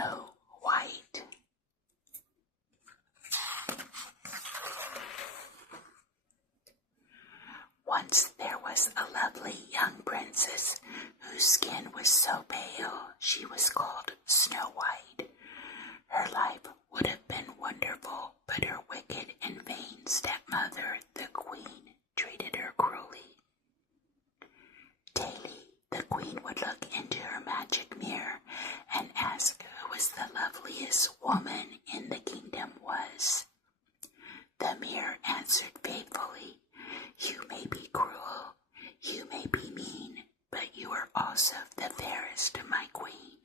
Snow White. Once there was a lovely young princess whose skin was so pale she was called Snow White. Her life would have been wonderful, but her wicked and vain stepmother, the queen, treated her cruelly. Daily, the queen would look into her magic mirror and ask who was the loveliest woman in the kingdom was. The mirror answered faithfully, "You may be cruel, you may be mean, but you are also the fairest, my queen."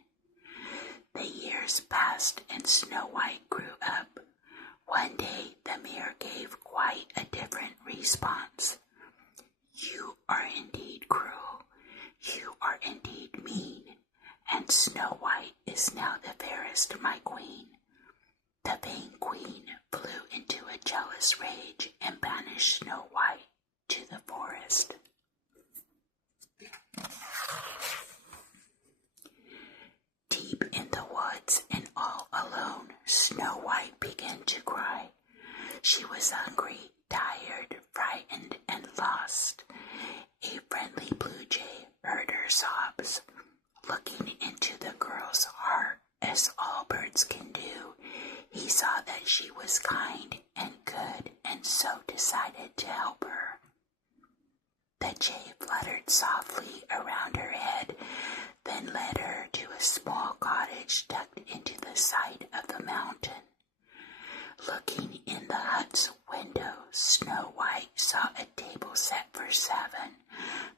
The years passed and Snow White grew up. One day the mirror gave quite a different response. "You are indeed cruel, you are indeed mean, and Snow White is now the fairest, my queen." The vain queen flew into a jealous rage and banished Snow White to the forest. Deep in the woods and all alone, Snow White began to cry. She was hungry, tired, frightened, and lost. A friendly blue jay heard her sobs. Looking into the girl's heart, as all birds can do, he saw that she was kind and good, and so decided to help her. The jay fluttered softly around her head, then led her to a small cottage tucked into the side of the mountain. Looking in the hut's window, Snow White saw a table set for 7,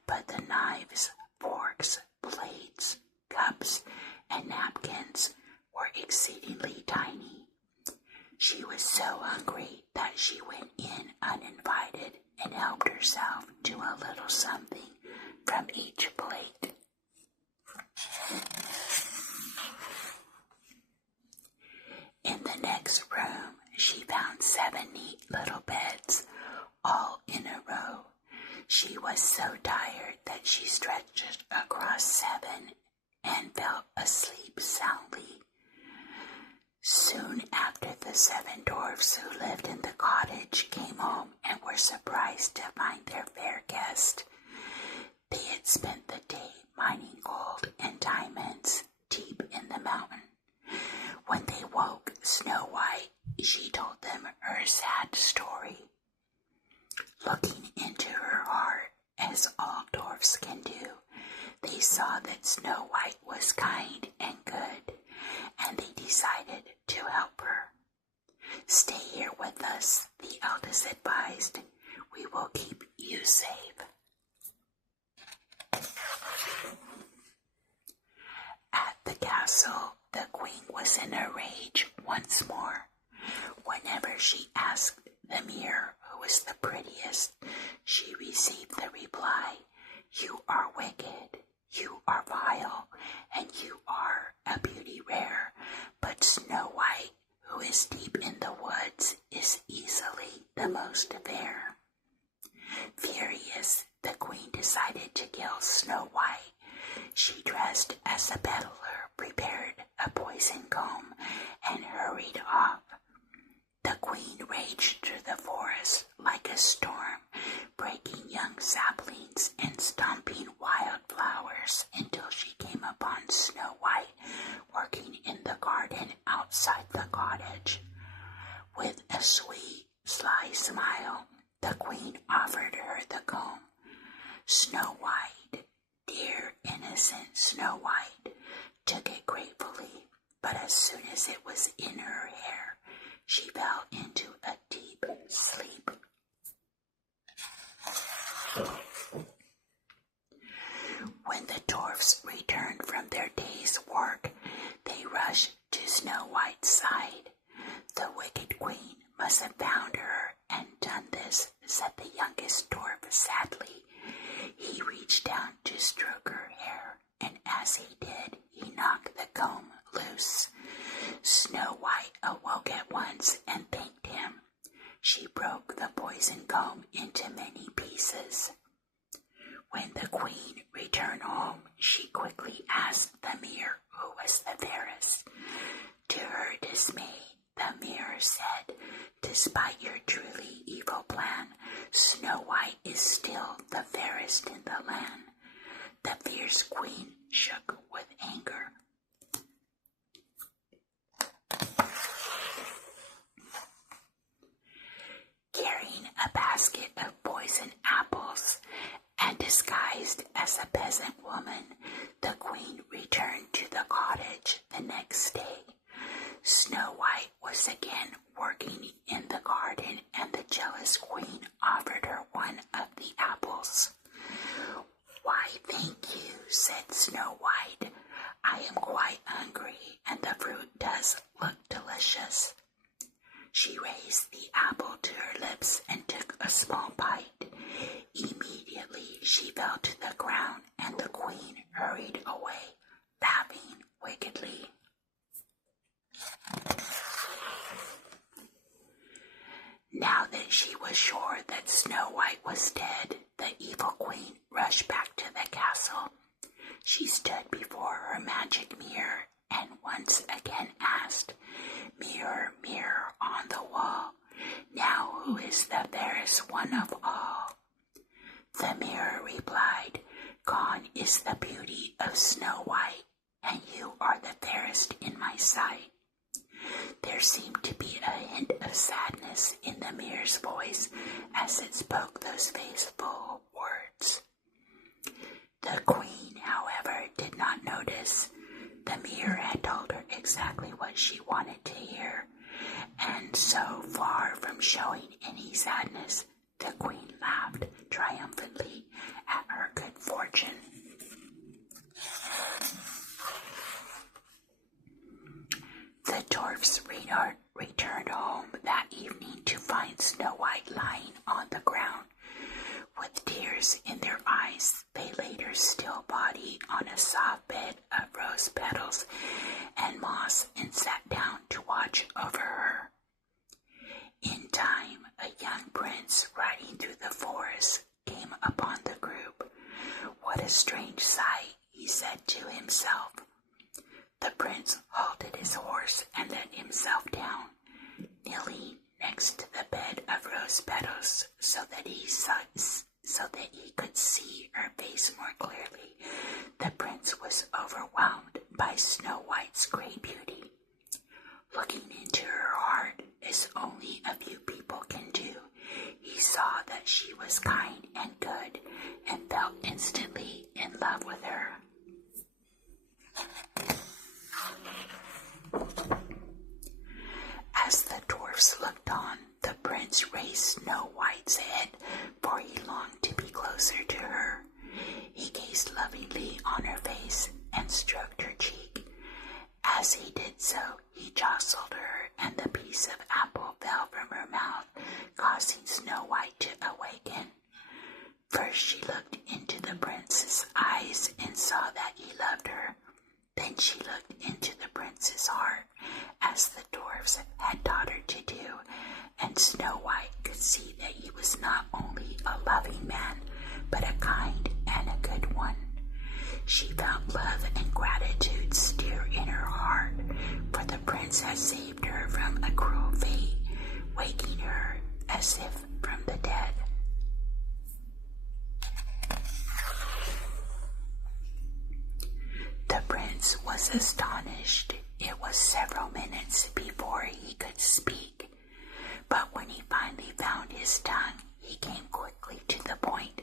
but the knives, forks, plates, cups, and napkins were exceedingly tiny. She was so hungry that she went in uninvited and helped herself to a little something from each plate. In the next room, she found 7 neat little beds, all in a row. She was so tired that she stretched across 7 and fell asleep soundly. Soon after, the 7 dwarfs who lived in the cottage came home and were surprised to find their fair guest. They had spent the day mining gold and diamonds deep in the mountain. When they woke Snow White, she told them her sad story. Looking into her heart, as all dwarfs can do, they saw that Snow White was kind and good, and they decided to help her. "Stay here with us," the eldest advised. "We will keep you safe." At the castle, the queen was in a rage once more. Whenever she asked the mirror who was the prettiest, she received the reply, "You are wicked, you are vile, and you are a beauty rare, but Snow White, who is deep in the woods, is easily the most fair." Furious, the queen decided to kill Snow White. She dressed as a peddler, prepared a poison comb, and hurried off. The queen raged through the forest like a storm, breaking young saplings and stomping wild flowers until she came upon Snow White working in the garden outside the cottage. With a sweet, sly smile, the queen offered her the comb. Snow White, dear innocent Snow White, took it gratefully, but as soon as it was in her hair, she fell into a deep sleep. When the dwarfs returned from their day's work, they rushed to Snow White's side. "The wicked queen must have found her and done this," said the youngest dwarf sadly. He reached down to stroke her hair, and as he did, he knocked the comb loose. Snow White awoke at once and thanked him. She broke the poison comb into many pieces. When the queen returned home, she quickly asked the mirror who was the fairest. Despite your truly evil plan, Snow White is still the fairest in the land. The fierce queen shook with anger. Carrying a basket of poisoned apples and disguised as a peasant woman, the queen returned to the cottage the next day. Snow White was again working in the garden, and the jealous queen offered her one of the apples. "Why, thank you," said Snow White. "I am quite hungry, and the fruit does look delicious." She raised the apple to her lips and took a small bite. Immediately she fell to the ground, and the queen hurried away, laughing wickedly. Now that she was sure that Snow White was dead, the evil queen rushed back to the castle. She stood before her magic mirror and once again asked, "Mirror, mirror on the wall, now who is the fairest one of all?" The mirror replied, "Gone is the beauty of Snow White, and you are the fairest in my sight." There seemed to be a hint of sadness in the mirror's voice as it spoke those faithful words. The queen, however, did not notice. The mirror had told her exactly what she wanted to hear, and so far from showing any sadness, the queen laughed triumphantly at her good fortune. The dwarfs returned home that evening to find Snow White lying on the ground. With tears in their eyes, they laid her still body on a soft bed of rose petals and moss and sat down to watch over her. In time, a young prince riding through the forest came upon the group. "What a strange sight," he said to himself. The prince halted his horse and let himself down, kneeling next to the bed of rose petals so that he could see her face more clearly. The prince was overwhelmed by Snow White's great beauty. Looking into her heart, as only a few people can do, he saw that she was kind and good and fell instantly in love with her. As the dwarfs looked on, the prince raised Snow White's head, for he longed to be closer to her. He gazed lovingly on her face and stroked her cheek. As he did so, he jostled her, and the piece of apple fell from her mouth, causing Snow White to awaken. First she looked into the prince's eyes and saw that he loved her. Then she looked into the prince's heart, as the dwarfs had taught her to do, and Snow White could see that he was not only a loving man, but a kind and a good one. She felt love and gratitude stir in her heart, for the prince had saved her from a cruel fate, waking her as if from the dead. The prince was astonished. It was several minutes before he could speak, but when he finally found his tongue, he came quickly to the point.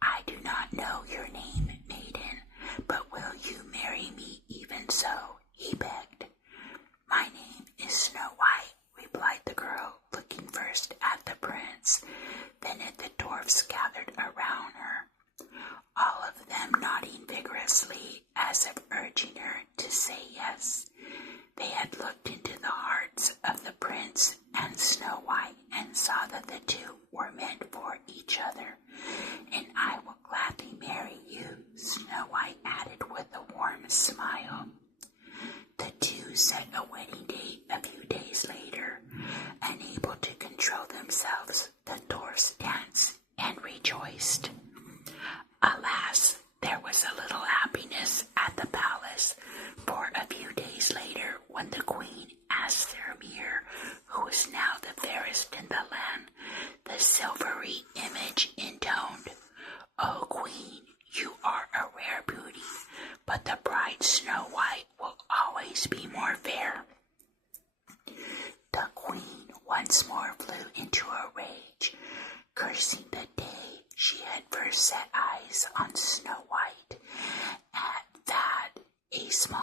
"I do not know your name, maiden, but will you marry me even so?" he begged. "My name is Snow White," replied the girl, looking first at the prince, then at the dwarfs gathered around her, all of them nodding vigorously as if urging her to say yes. They had looked into the hearts of the prince and Snow White and saw that the two were meant for each other. "And I will gladly marry you," Snow White added with a warm smile. The two set a wedding date a few days later. Unable to control themselves, the dwarfs danced and rejoiced. Alas, there was a little happiness at the palace, for a few days later, when the queen asked her mirror who was now the fairest reversing the day she had first set eyes on Snow White. At that, a small